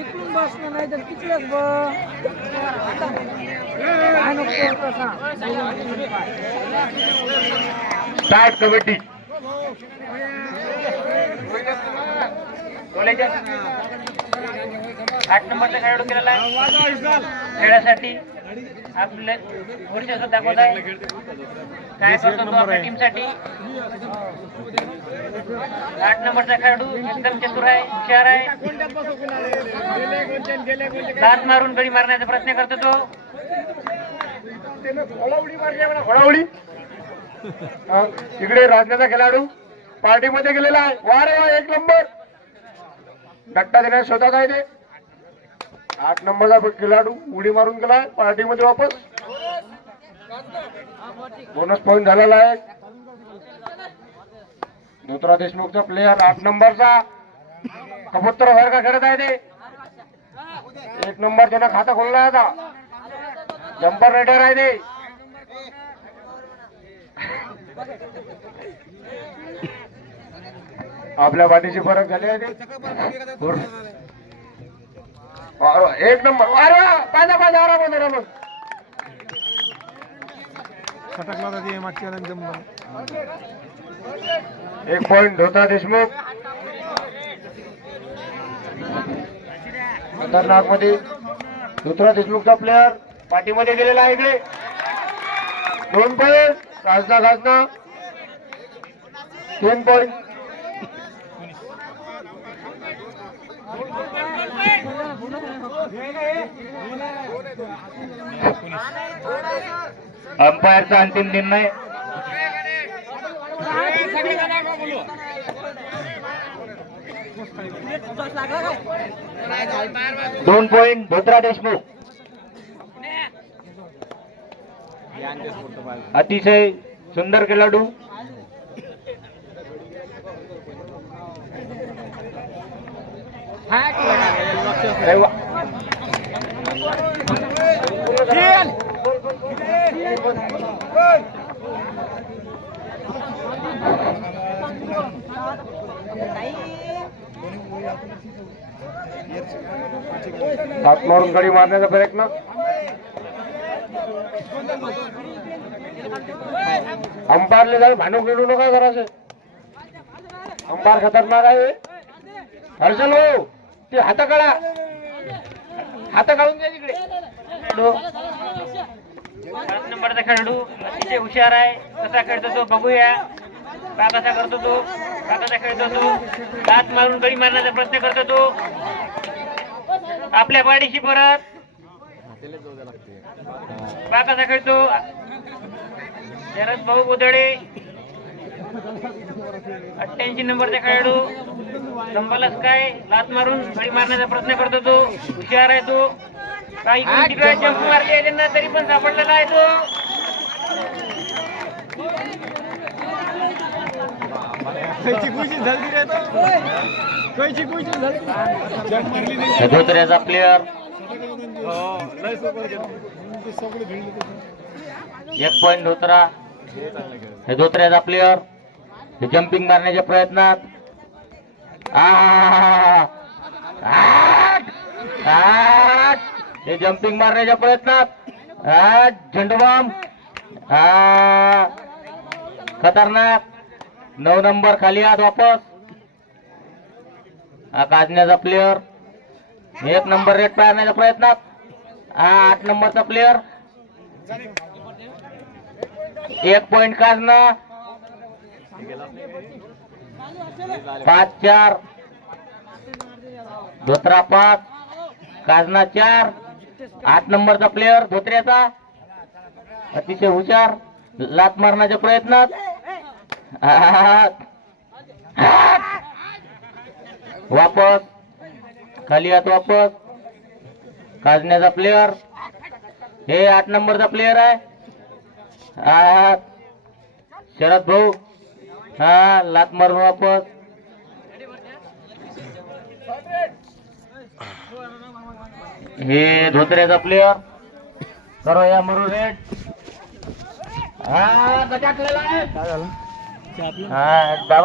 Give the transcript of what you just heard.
इकडून बस नाही तर तिकडेच स्टार्ट कबड्डी. आठ नंबरचा खेळाडू केलेला आहे खेळासाठी आपले वर्चस्व दाखवत आहे. काय करतो तो आपल्या टीमसाठी. 8 नंबरचा खेळाडू एकदम चतुर आहे, हुशार आहे. लात मारून गडी मारण्याचा प्रयत्न करतो तो. घोडावडी. इकडे राजनाचा खेळाडू पार्टीमध्ये गेलेला आहे. वा रे वा, 1 नंबर. धक्का देण्यास शोधात आहे ते. 8 नंबरचा खेळाडू उडी मारून गेलाय पार्टीमध्ये वापस. बोनस पॉइंट झालेला आहे. धोत्रा देशमुखचा प्लेयर 8 नंबरचा कबूतर बाहेर का खेळत आहे ते. 1 नंबर त्यानं खाता खोलला आहे आता. जम्पर रायडर आहे ते. आपल्या पाठीची फरक झाली आहे ते. 1 नंबर. अरे पाजा पाजा आराम आराम. एक पॉइंट धोत्रा देशमुख. खतरनाक मध्ये धोत्रा देशमुखचा प्लेयर पाठीमध्ये गेलेला आहे. इकडे 2 पॉइंट. गाजना गाजना 3 पॉइंट. अंपायरचा अंतिम निर्णय. दोन पॉइंट धोत्रा देशमुख. अतिशय सुंदर खेळाडू. हात मारून गडी मारण्याचा प्रयत्न. अंपायरले जाऊन भांडून खेळू नका जरासे. अंपायर खतरनाक आहे. हर्षल हो, ते हात काढा. हात काढून द्या तिकडे. 8 नंबरचा खेळाडू अतिशय हुशार आहे. कसा खेळतो तो बघूया. का कसा करतो तो, का कसा खेळतो तो. लात मारून गडी मारण्याचा प्रयत्न करतो तो. आपल्या पाठीशी परत. का कसा खेळतो. शरद भाऊ गोदडे 88 नंबरचा खेळाडू. संभालच काय लात मारून गडी मारण्याचा प्रयत्न करतो तो. हुशार आहे तो. काही तिकडे जंप मारले आहे त्यांना, तरी पण सापडलेला आहे तो. धोत्र्याचा प्लेयर 1 पॉइंट धोत्रा. हे धोत्र्याचा प्लेयर जम्पिंग मारण्याच्या प्रयत्नात. हे जम्पिंग मारण्याच्या प्रयत्नात झेंडूबाम. खतरनाक. 9 नंबर खाली आत वापस. काजण्याचा प्लेयर 1 नंबर रेड पाडण्याच्या प्रयत्नात. 8 नंबरचा प्लेयर 1 पॉइंट काजना. 5-4 धोत्रा 5 काजना 4. 8 नंबरचा प्लेयर धोत्र्याचा अतिशय हुशार. लात मारण्याच्या प्रयत्नात. वापस खाली हात वापस. काजण्याचा प्लेयर हे 8 नंबरचा प्लेयर आहे. शरद भाऊ लात मारून वापस. हे धोत्र्याचा प्लेयर करो या मरू रेड. गटाकलेला आहे.